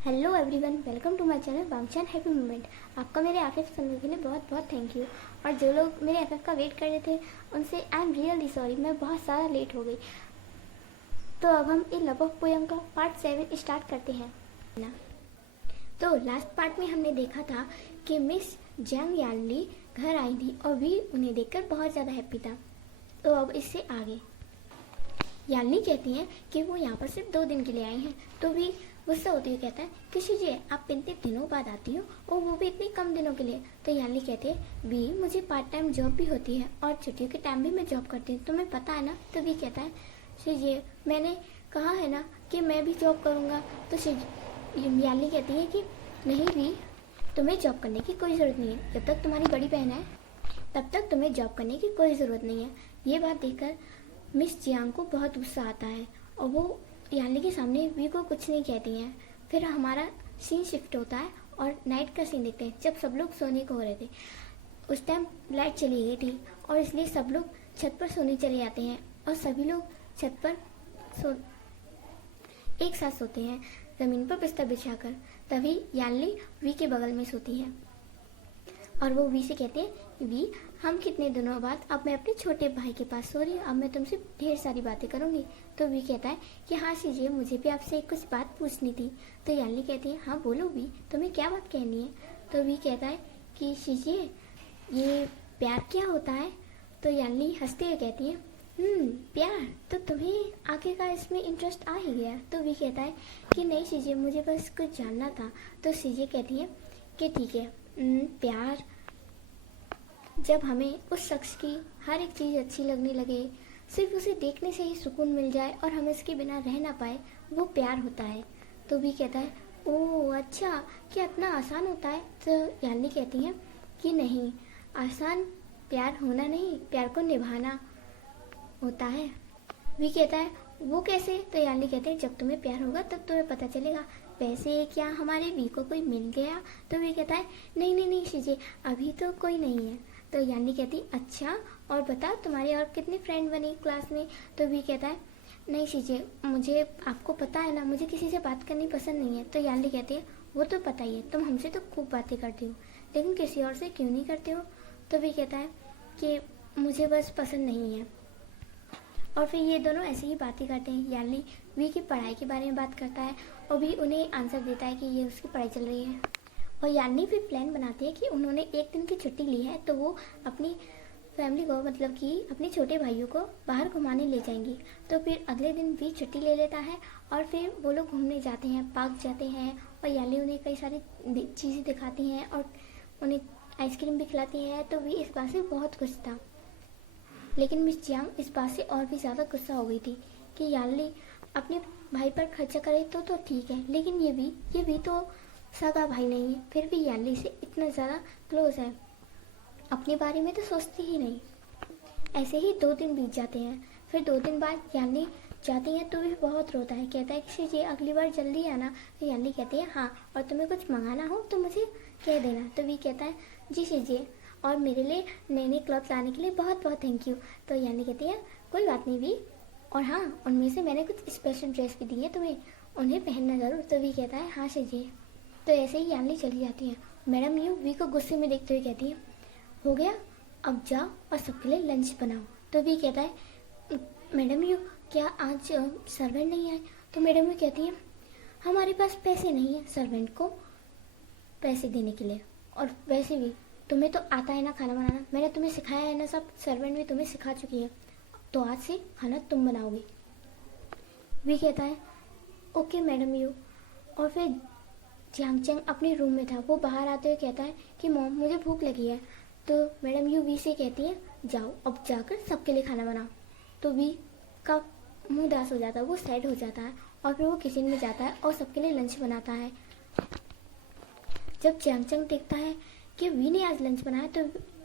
Hello everyone, welcome to my channel Bang Chan happy moment. आपका मेरे FF सुनने के लिए बहुत बहुत थैंक यू। और जो लोग मेरे एफएफ का वेट कर रहे थे उनसे आई एम रियली सॉरी, मैं बहुत सारा लेट हो गई। तो अब हम इन लव ऑफ पोयम का पार्ट 7 स्टार्ट करते हैं ना। तो लास्ट पार्ट में हमने देखा था कि मिस जंग यानली घर आई थी और भी उन्हें देखकर बहुत ज़्यादा हैप्पी था। तो अब इससे आगे यालनी कहती हैं कि वो यहाँ पर सिर्फ 2 दिन के लिए आई हैं। तो भी गुस्सा होती हुई कहता है कि जी आप इतने दिनों बाद आती हो और वो भी इतने कम दिनों के लिए। तो यालनी कहती है भी मुझे पार्ट टाइम जॉब भी होती है और छुट्टियों के टाइम भी मैं जॉब करती हूँ, तुम्हें पता है ना। तो भी कहता है जी मैंने कहा है ना कि मैं भी जॉब करूँगा। तो यालनी कहती है कि नहीं भी, तुम्हें जॉब करने की कोई ज़रूरत नहीं है, जब तक तुम्हारी बड़ी बहन है तब तक तुम्हें जॉब करने की कोई ज़रूरत नहीं है। ये बात देखकर मिस जियांग को बहुत गुस्सा आता है और वो यानली के सामने वी को कुछ नहीं कहती हैं। फिर हमारा सीन शिफ्ट होता है और नाइट का सीन देखते हैं जब सब लोग सोने को हो रहे थे। उस टाइम लाइट चली गई थी और इसलिए सब लोग छत पर सोने चले जाते हैं और सभी लोग छत पर एक साथ सोते हैं ज़मीन पर बिस्तर बिछाकर। तभी यानली वी के बगल में सोती है और वो वी से कहते हैं वी हम कितने दिनों बाद अब मैं अपने छोटे भाई के पास सो रही हूँ, अब मैं तुमसे ढेर सारी बातें करूँगी। तो वी कहता है कि हाँ शीजिए, मुझे भी आपसे कुछ बात पूछनी थी। तो यानली कहती है हाँ बोलो वी, तुम्हें क्या बात कहनी है। तो वी कहता है कि शीजिए ये प्यार क्या होता है। तो यानली हंसते हुए कहती है प्यार, तो तुम्हें आखिरकार इसमें इंटरेस्ट आ ही गया। तो वी कहता है कि नहीं शीजिए, मुझे बस कुछ जानना था। तो शीजिए कहती है कि ठीक है, प्यार जब हमें उस शख्स की हर एक चीज़ अच्छी लगने लगे, सिर्फ उसे देखने से ही सुकून मिल जाए और हम इसके बिना रह ना पाए, वो प्यार होता है। तो भी कहता है ओह अच्छा, क्या इतना आसान होता है। तो यानी कहती है कि नहीं, आसान प्यार होना नहीं, प्यार को निभाना होता है। भी कहता है वो कैसे। तो यानी कहते हैं जब तुम्हें प्यार होगा तब तुम्हें पता चलेगा। वैसे क्या हमारे वी को कोई मिल गया। तो वी कहता है नहीं नहीं नहीं शीजिए, अभी तो कोई नहीं है। तो यानी कहती अच्छा, और बता तुम्हारे और कितने फ्रेंड बने क्लास में। तो वी कहता है नहीं शीजिए, मुझे आपको पता है ना, मुझे किसी से बात करनी पसंद नहीं है। तो यानी कहती है वो तो पता ही है, तुम हमसे तो खूब बातें करती हो, लेकिन किसी और से क्यों नहीं करते हो। तो वी कहता है कि मुझे बस पसंद नहीं है। और फिर ये दोनों ऐसे ही बातें करते हैं। यानी वी की पढ़ाई के बारे में बात करता है और भी उन्हें आंसर देता है कि ये उसकी पढ़ाई चल रही है। और यानी फिर प्लान बनाती है कि उन्होंने एक दिन की छुट्टी ली है तो वो अपनी फैमिली को, मतलब कि अपने छोटे भाइयों को बाहर घुमाने ले जाएंगी। तो फिर अगले दिन भी छुट्टी ले लेता है और फिर वो लोग घूमने जाते हैं, पार्क जाते हैं और यानी उन्हें कई सारी चीज़ें दिखाती हैं और उन्हें आइसक्रीम भी खिलाती हैं। तो भी इस बात से बहुत खुश था, लेकिन मिस जियांग इस बात से और भी ज़्यादा गुस्सा हो गई थी कि याली अपने भाई पर खर्चा करे तो ठीक है, लेकिन ये भी तो सगा भाई नहीं है, फिर भी याली से इतना ज़्यादा क्लोज है, अपने बारे में तो सोचती ही नहीं। ऐसे ही 2 दिन बीत जाते हैं। फिर 2 दिन बाद यानी जाती है तो भी बहुत रोता है, कहता है कि जी अगली बार जल्दी आना। तो यानी कहती है हाँ, और तुम्हें कुछ मंगाना हो तो मुझे कह देना। तो भी कहता है जी शीजिए, और मेरे लिए नए नए क्लॉथ लाने के लिए बहुत बहुत थैंक यू। तो यानी कहती है कोई बात नहीं भी, और हाँ उनमें से मैंने कुछ स्पेशल ड्रेस भी दी है तुम्हें, उन्हें पहनना ज़रूर। तो भी कहता है हाँ शीजिए। तो ऐसे ही यानी चली जाती है। मैडम यू वी को गुस्से में देखते हुए कहती है हो गया, अब जाओ और सबके लिए लंच बनाओ। तो भी कहता है मैडम यू क्या आज सर्वेंट नहीं आए। तो मैडम यू कहती है हमारे पास पैसे नहीं है सर्वेंट को पैसे देने के लिए, और वैसे भी तुम्हें तो आता है ना खाना बनाना, मैंने तुम्हें सिखाया है ना सब, सर्वेंट भी तुम्हें सिखा चुकी है, तो आज से खाना तुम बनाओगे। वी कहता है ओके मैडम यू। और फिर जियांगचैंग अपने रूम में था, वो बाहर आते हुए कहता है कि मॉम मुझे भूख लगी है। तो मैडम यू वी से कहती है जाओ अब जाकर सबके लिए खाना बनाओ। तो वी का मुंह दास हो जाता है, वो सैड हो जाता है और फिर वो किचन में जाता है और सबके लिए लंच बनाता है। जब जियांगचैंग देखता है कि वी ने आज लंच बनाया तो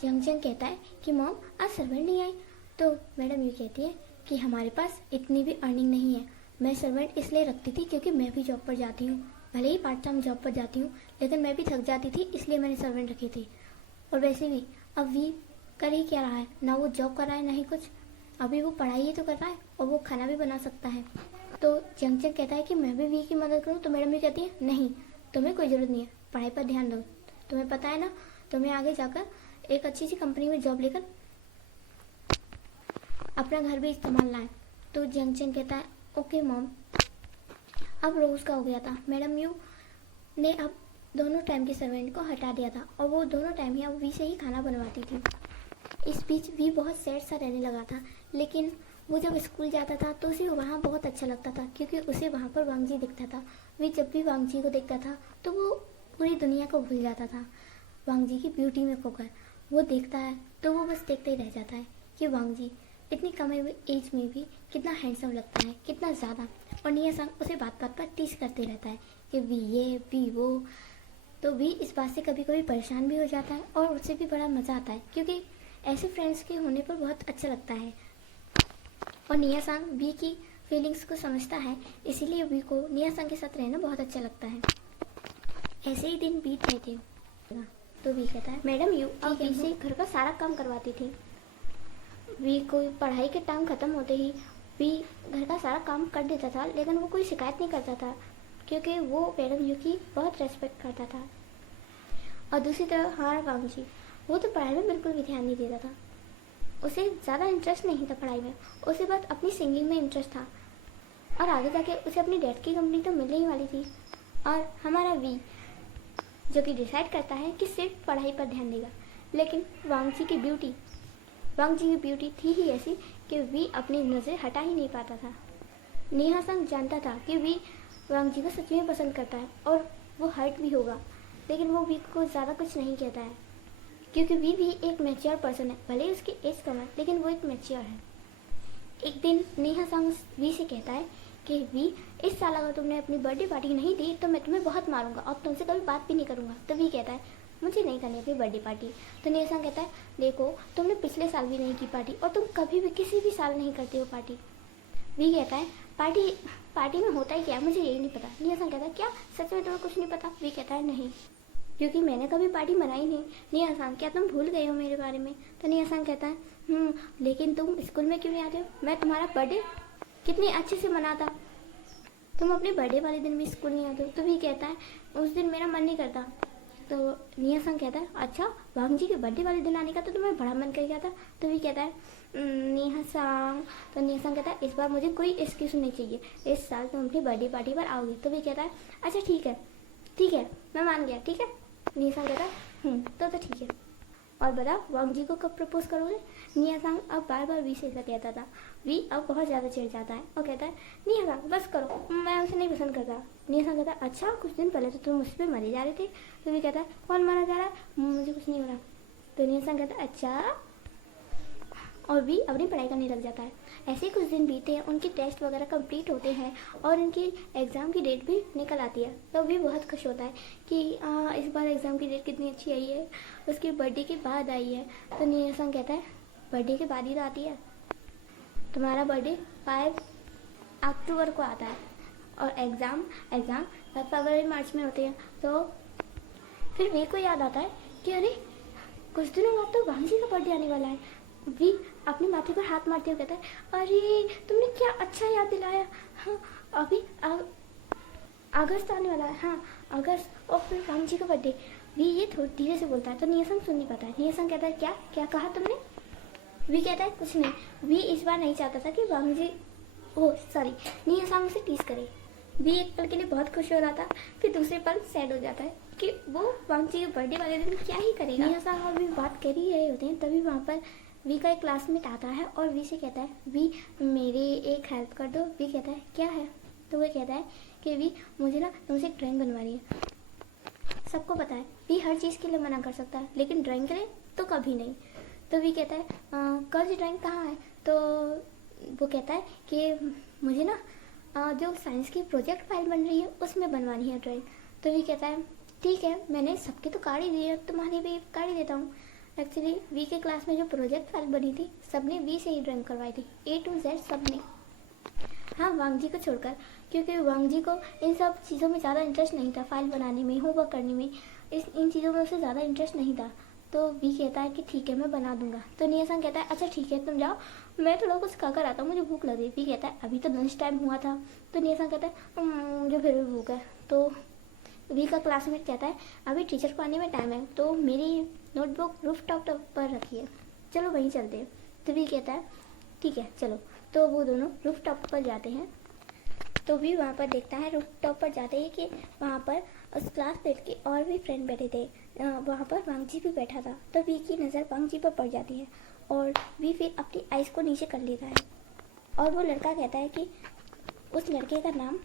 जियांगचैंग कहता है कि मॉम आज सर्वेंट नहीं आई। तो मैडम यू कहती है कि हमारे पास इतनी भी अर्निंग नहीं है, मैं सर्वेंट इसलिए रखती थी क्योंकि मैं भी जॉब पर जाती हूँ, भले ही पार्ट टाइम जॉब पर जाती हूँ, लेकिन मैं भी थक जाती थी इसलिए मैंने सर्वेंट रखी थी। और वैसे भी अब वी कर ही क्या रहा है, ना वो जॉब कर रहा है ना ही कुछ, अभी वो पढ़ाई ही तो कर रहा है और वो खाना भी बना सकता है। तो जंगचंग कहता है कि मैं भी वी की मदद करूँ। तो मैडम भी कहती है नहीं, तुम्हें कोई ज़रूरत नहीं है, पढ़ाई पर ध्यान दो। तुम्हें पता है ना, तुम्हें आगे जाकर एक अच्छी सी कंपनी में जॉब लेकर अपना घर भी संभालना है। तो जंगचंग कहता है ओके मॉम। अब रोज़ का हो गया था। मैडम यू ने अब दोनों टाइम के सर्वेंट को हटा दिया था और वो दोनों टाइम ही अब वी से ही खाना बनवाती थी। इस बीच वी बहुत सैड सा रहने लगा था, लेकिन वो जब स्कूल जाता था तो उसे वहाँ बहुत अच्छा लगता था क्योंकि उसे वहाँ पर वांगजी दिखता था। वी जब भी वांगजी को देखता था तो वो पूरी दुनिया को भूल जाता था। वांगजी की ब्यूटी में खोकर वो देखता है तो वो बस देखते ही रह जाता है कि वांगजी इतनी कम एज में भी कितना हैंडसम लगता है, कितना ज़्यादा। और निया संग उसे बात बात पर टीज करते रहता है कि वी ये वी वो। तो वी इस बात से कभी कभी परेशान भी हो जाता है और उससे भी बड़ा मज़ा आता है क्योंकि ऐसे फ्रेंड्स के होने पर बहुत अच्छा लगता है। और निया संग वी की फीलिंग्स को समझता है, इसीलिए वी को निया संग के साथ रहना बहुत अच्छा लगता है। ऐसे ही दिन बीत रहे थे। तो वी कहता है मैडम यू अब वी से घर का सारा काम करवाती थी। वी को पढ़ाई के टाइम ख़त्म होते ही वी घर का सारा काम कर देता था, लेकिन वो कोई शिकायत नहीं करता था क्योंकि वो मैडम यू की बहुत रेस्पेक्ट करता था। और दूसरी तरफ हमारा वांगजी, वो तो पढ़ाई में बिल्कुल भी ध्यान नहीं देता था। उसे ज़्यादा इंटरेस्ट नहीं था पढ़ाई में, उसे बस अपनी सिंगिंग में इंटरेस्ट था और आगे जाके उसे अपनी डैड की कंपनी तो मिलने ही वाली थी। और हमारा वी जो कि डिसाइड करता है कि सिर्फ पढ़ाई पर ध्यान देगा, लेकिन वांगजी की ब्यूटी थी ही ऐसी कि वी अपनी नज़र हटा ही नहीं पाता था। नेहा संग जानता था कि वी वांगजी को सच में पसंद करता है और वो हर्ट भी होगा, लेकिन वो वी को ज़्यादा कुछ नहीं कहता है क्योंकि वी भी एक मैच्योर पर्सन है। भले ही उसकी एज कम है, लेकिन वो एक मैच्योर है। एक दिन नेहा संग वी से कहता है कि वी इस साल अगर तुमने अपनी बर्थडे पार्टी नहीं दी तो मैं तुम्हें बहुत मारूंगा और तुमसे कभी बात भी नहीं करूंगा। तो वी कहता है मुझे नहीं करनी अपनी बर्थडे पार्टी। तो नेहा संग कहता है देखो तुमने पिछले साल भी नहीं की पार्टी और तुम कभी भी किसी भी साल नहीं करते हो पार्टी। वी कहता है पार्टी में होता ही क्या, मुझे यही नहीं पता। नेहा संग कहता है क्या सच में तुम्हें कुछ नहीं पता? वी कहता है नहीं, क्योंकि मैंने कभी पार्टी मनाई नहीं। नेहा संग क्या तुम भूल गए हो मेरे बारे में? तो नेहा संग कहता है लेकिन तुम स्कूल में क्यों नहीं आते हो? मैं तुम्हारा बर्थडे कितने अच्छे से मनाता, तुम अपने बर्थडे वाले दिन भी स्कूल नहीं आते हो। तो भी कहता है उस दिन मेरा मन नहीं करता। तो निया संग कहता है अच्छा वांगजी के बर्थडे वाले दिन आने का तो तुम्हें बड़ा मन कर गया था। तो भी कहता है नेहा संग। तो नेहा संग कहता है इस बार मुझे कोई एक्सक्यूज नहीं चाहिए, इस साल तुम अपनी बर्थडे पार्टी पर आओगे। तो भी कहता है अच्छा ठीक है मैं मान गया, ठीक है। निया संग कहता है तो ठीक है, और बता वांगजी को कब प्रपोज करोगे? निया संग अब बार बार वी से ऐसा कहता था। वी अब बहुत ज़्यादा चिढ़ जाता है और कहता है निया संग बस करो, मैं उसे नहीं पसंद करता। निया संग कहता है अच्छा कुछ दिन पहले तो तुम मुझ पर मरे जा रहे थे। तो वी कहता है कौन मारा जा रहा है? मुझे कुछ नहीं हो रहा। तो निया संग कहता है अच्छा, और वी अपनी पढ़ाई करने लग जाता है। ऐसे ही कुछ दिन बीते हैं, उनके टेस्ट वगैरह कंप्लीट होते हैं और उनकी एग्ज़ाम की डेट भी निकल आती है। तो वी बहुत खुश होता है कि इस बार एग्ज़ाम की डेट कितनी अच्छी आई है, उसकी बर्थडे के बाद आई है। तो निया संग कहता है बर्थडे के बाद ही तो आती है, तुम्हारा बर्थडे 5 अक्टूबर को आता है और एग्ज़ाम फरवरी मार्च में होते हैं। तो फिर वी को याद आता है कि अरे कुछ दिनों बाद तो वांगजी का बर्थडे आने वाला है। वी अपने माथे पर हाथ मारते हुए कहता है अरे तुमने क्या अच्छा याद दिलाया। हाँ अभी अगस्त आने वाला है। हाँ अगस्त, और फिर वांगजी का बर्थडे। वी ये थोड़ी धीरे से बोलता है तो निया संग सुन नहीं पाता है। निया संग कहता है क्या कहा तुमने? वी कहता है कुछ नहीं। वी इस बार नहीं चाहता था कि वांगजी निया संग उसे टीज करे। वी एक पल के लिए बहुत खुश हो रहा था, फिर दूसरे पल सैड हो जाता है कि वो वांगजी के बर्थडे वाले दिन क्या ही करेगा। निया संग और वी बात कर ही रहे होते हैं, तभी वहाँ पर वी का एक क्लासमेट आता है और वी से कहता है वी मेरी एक हेल्प कर दो। वी कहता है क्या है? तो वो कहता है कि वी मुझे ना तुमसे एक ड्राइंग बनवानी है। सबको पता है वी हर चीज़ के लिए मना कर सकता है, लेकिन ड्राइंग के लिए तो कभी नहीं। तो वी कहता है कल ड्राइंग कहाँ है? तो वो कहता है कि मुझे ना जो साइंस की प्रोजेक्ट फाइल बन रही है उसमें बनवानी है ड्राइंग। तो वी कहता है ठीक है, मैंने सबके तो कार्ड ही दिए, तुम्हारी भी कार्ड ही देता हूँ। एक्चुअली वी के क्लास में जो प्रोजेक्ट फाइल बनी थी सबने वी से ही ड्राइंग करवाई थी, A to Z सबने। हाँ वांगजी को छोड़कर, क्योंकि वांगजी को इन सब चीज़ों में ज़्यादा इंटरेस्ट नहीं था, फाइल बनाने में, होमवर्क करने में, इन चीज़ों में उसे ज़्यादा इंटरेस्ट नहीं था। तो वी कहता है कि ठीक है मैं बना दूंगा। तो निया-सान कहता है अच्छा ठीक है तुम जाओ, मैं थोड़ा कुछ खाकर आता हूँ, मुझे भूख लग रही है। वी कहता है अभी तो लंच टाइम हुआ था। तो निया-सान कहता है मुझे फिर भी भूख है। तो वी का क्लासमेट कहता है अभी टीचर को आने में टाइम है, तो मेरी नोटबुक रूफ टॉप पर रखी है, चलो वहीं चलते हैं। तो वी कहता है ठीक है चलो। तो वो दोनों रूफ टॉप पर जाते हैं। तो भी वहाँ पर देखता है रूफ टॉप पर जाते ही कि वहाँ पर उस क्लासमेट के और भी फ्रेंड बैठे थे। वहाँ पर वांगजी भी बैठा था। तो वी की नज़र वांगजी पर पड़ जाती है और वी फिर अपनी आइज़ को नीचे कर लेता है। और वो लड़का कहता है कि उस लड़के का नाम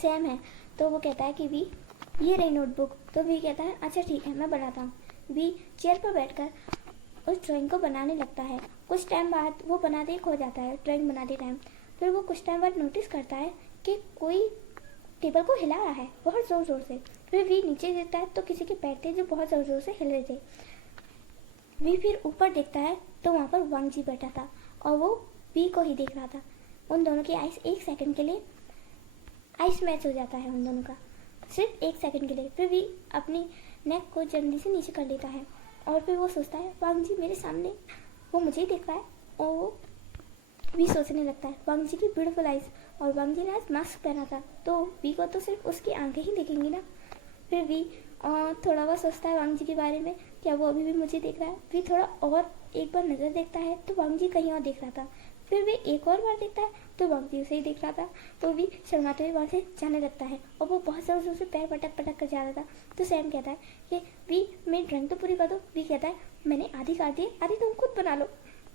सैम है। तो वो कहता है कि वी ये रही नोटबुक। तो वी कहता है अच्छा ठीक है मैं बनाता हूँ। वी चेयर पर बैठकर उस ड्राइंग को बनाने लगता है। कुछ टाइम बाद वो बनाते ही खो जाता है ड्राइंग बनाते टाइम। फिर वो कुछ टाइम बाद नोटिस करता है कि कोई टेबल को हिला रहा है बहुत ज़ोर ज़ोर से। फिर वी नीचे देखता है तो किसी के पैर थे जो बहुत ज़ोर ज़ोर से हिल रहे थे। वी फिर ऊपर देखता है तो वहाँ पर वांगजी बैठा था और वो वी को ही देख रहा था। उन दोनों की आइस एक सेकंड के लिए आइस मैच हो जाता है उन दोनों का, सिर्फ एक सेकंड के लिए। फिर वी अपनी नेक को जल्दी से नीचे कर लेता है और फिर वो सोचता है वांगजी मेरे सामने, वो मुझे ही देख रहा है। और वो वी सोचने लगता है वांगजी की ब्यूटीफुल आइज, और वांगजी ने आज मास्क पहना था तो वी को तो सिर्फ उसकी आंखें ही दिखेंगी ना। फिर वी थोड़ा बहुत सोचता है वांगजी के बारे में, क्या वो अभी भी मुझे देख रहा है। वी थोड़ा और एक बार नज़र देखता है तो वांगजी कहीं और देख रहा था। फिर वे एक और बार देखता है तो वांगजी उसे ही देख रहा था। तो वी शर्माते हुए वहाँ से जाने लगता है और वो बहुत ज़ोर ज़ोर से पैर पटक पटक कर जा रहा था। तो सैम कहता है कि वी मेरी ड्राइंग तो पूरी कर दो। वी कहता है मैंने आधी काट दी, आधी तुम खुद बना लो।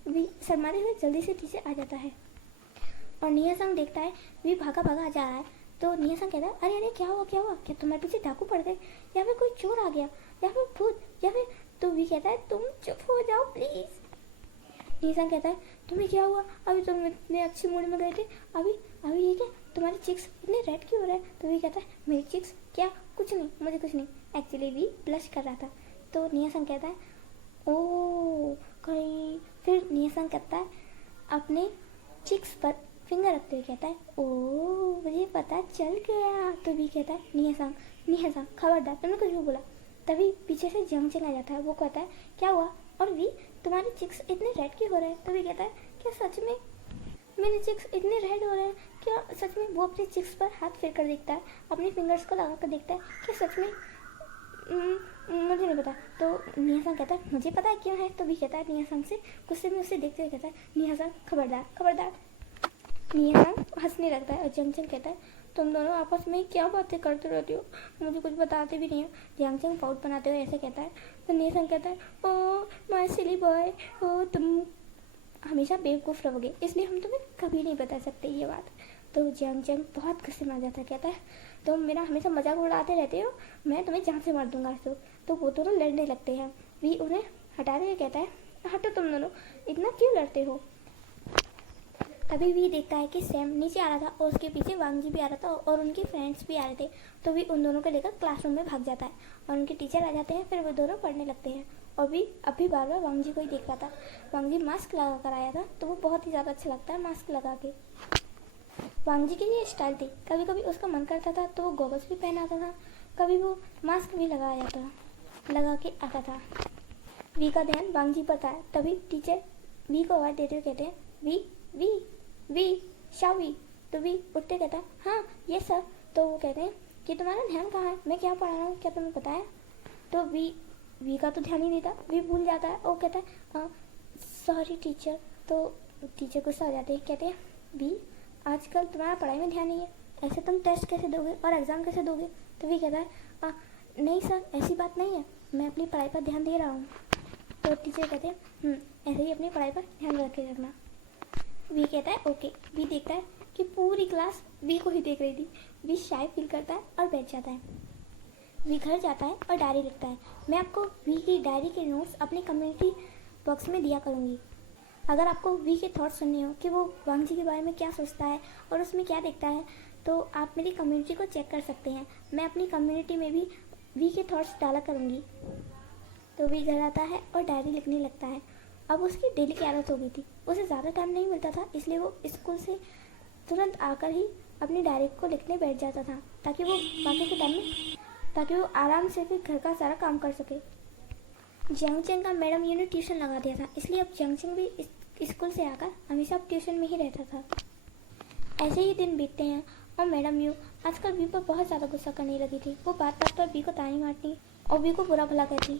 वी शर्माते हुए जल्दी से पीछे आ जाता है और निया-सान देखता है वी भागा भागा जा रहा है। तो निया-सान कहता है अरे अरे क्या हुआ, क्या तुम्हारे पीछे डाकू पड़ गए, या फिर कोई चोर आ गया, या फिर भूत, या फिर। तो वी कहता है तुम चुप हो जाओ प्लीज़। निया-सान कहता है तुम्हें क्या हुआ, अभी तुम इतने अच्छे मूड में गए थे, अभी अभी ये क्या तुम्हारे चिक्स इतने रेड क्यों हो रहे हैं। तो वी कहता है मेरी चिक्स क्या, कुछ नहीं, मुझे कुछ नहीं, एक्चुअली वी ब्लश कर रहा था। तो निया-सान कहता है ओ कहीं। फिर निया-सान कहता है अपने चिक्स पर फिंगर रखते हुए कहता है ओ मुझे पता चल गया। तो भी कहता है निया-सान खबरदार तुमने कुछ भी बोला। तभी पीछे से जंग आ जाता है। वो कहता है क्या हुआ, और वी तुम्हारे चिक्स इतने रेड क्यों हो रहे हैं। तो भी कहता है क्या सच में मेरे चिक्स इतने रेड हो रहे हैं, क्या सच में। वो अपने चिक्स पर हाथ फेर कर देखता है, अपने फिंगर्स को लगा कर देखता है क्या सच में। मुझे नहीं पता। तो निया-सान कहता है मुझे पता है क्यों है। तो भी कहता है निया-सान से गुस्से में उसे देखते हुए कहता है निया-सान खबरदार। निया-सान हंसने लगता है और जंग कहता है तुम दोनों आपस में क्या बातें करते रहती हो, मुझे कुछ बताते भी नहीं हो। जंग पाउट बनाते हुए ऐसे कहता है। तो निया-सान कहता है ओ माय सिली बॉय, ओ तुम हमेशा बेवकूफ़ रहोगे, इसलिए हम तुम्हें कभी नहीं बता सकते ये बात। तो जंग बहुत गुस्से में आ जाता है, कहता है तुम मेरा हमेशा मजाक उड़ाते रहते हो, मैं तुम्हें जान से मार दूंगा आज। तो वो दोनों लड़ने लगते हैं। वी उन्हें हटाते हुए कहता है हटो तुम दोनों, इतना क्यों लड़ते हो। तभी वी देखता है कि सैम नीचे आ रहा था और उसके पीछे वांगजी भी आ रहा था और उनके फ्रेंड्स भी आ रहे थे। तो वी उन दोनों को लेकर क्लासरूम में भाग जाता है और उनके टीचर आ जाते हैं। फिर वो दोनों पढ़ने लगते हैं और वी अभी बार बार वांगजी को ही देख रहा था। वांगजी मास्क लगा कर आया था तो वो बहुत ही ज़्यादा अच्छा लगता है मास्क लगा के। वांगजी की ये स्टाइल थी, कभी कभी उसका मन करता था तो वो गॉगल्स भी पहन आता था, कभी वो मास्क भी लगा के आता था। वी का ध्यान वांगजी पर था। तभी टीचर वी को आवाज़ देते हुए कहते हैं वी शावी। तो वी उठते कहता है हाँ ये सर। तो वो कहते हैं कि तुम्हारा ध्यान कहाँ है, मैं क्या पढ़ा रहा हूँ, क्या तुम्हें पता है। तो वी का तो ध्यान ही नहीं था, वी भूल जाता है और कहता है हाँ सॉरी टीचर। तो टीचर गुस्सा हो जाते हैं, कहते हैं वी आजकल तुम्हारा पढ़ाई में ध्यान नहीं है, ऐसे तुम टेस्ट कैसे दोगे और एग्ज़ाम कैसे दोगे। तो वी कहता है नहीं सर ऐसी बात नहीं है, मैं अपनी पढ़ाई पर ध्यान दे रहा हूँ। तो टीचर कहते हैं ऐसे ही अपनी पढ़ाई पर ध्यान रख के रखना। वी कहता है ओके। वी देखता है कि पूरी क्लास वी को ही देख रही थी। वी शाय फील करता है और बैठ जाता है। वी घर जाता है और डायरी लिखता है। मैं आपको वी की डायरी के नोट्स अपनी कम्युनिटी बॉक्स में दिया करूँगी। अगर आपको वी के थॉट्स सुनने हो कि वो वांगजी के बारे में क्या सोचता है और उसमें क्या देखता है तो आप मेरी कम्युनिटी को चेक कर सकते हैं। मैं अपनी कम्युनिटी में भी वी के थॉट्स डाला करूँगी। तो वी घर आता है और डायरी लिखने लगता है। अब उसकी डेली की आदत हो गई थी, उसे ज़्यादा टाइम नहीं मिलता था, इसलिए वो स्कूल से तुरंत आकर ही अपनी डायरी को लिखने बैठ जाता था ताकि वो बाकी के टाइम में आराम से फिर घर का सारा काम कर सके। जंगचंग का मैडम यू ने ट्यूशन लगा दिया था, इसलिए अब जंगचंग भी स्कूल से आकर हमेशा ट्यूशन में ही रहता था। ऐसे ही दिन बीतते हैं और मैडम यू आजकल वी पर बहुत ज़्यादा गुस्सा करने लगी थी। वो बात बात पर वी को ताने मारती और वी को बुरा भला कहती,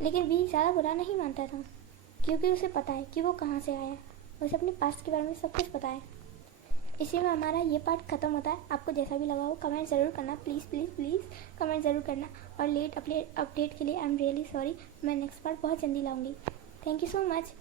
लेकिन वी ज़्यादा बुरा नहीं मानता था क्योंकि उसे पता है कि वो कहाँ से आया है। उसे अपने पास्ट के बारे में सब कुछ पता है। इसी में हमारा ये पार्ट ख़त्म होता है। आपको जैसा भी लगा हो कमेंट ज़रूर करना, प्लीज़ प्लीज़ प्लीज़ कमेंट ज़रूर करना। और लेट अपडेट के लिए आई एम रियली सॉरी। मैं नेक्स्ट पार्ट बहुत जल्दी लाऊंगी। Thank you so much.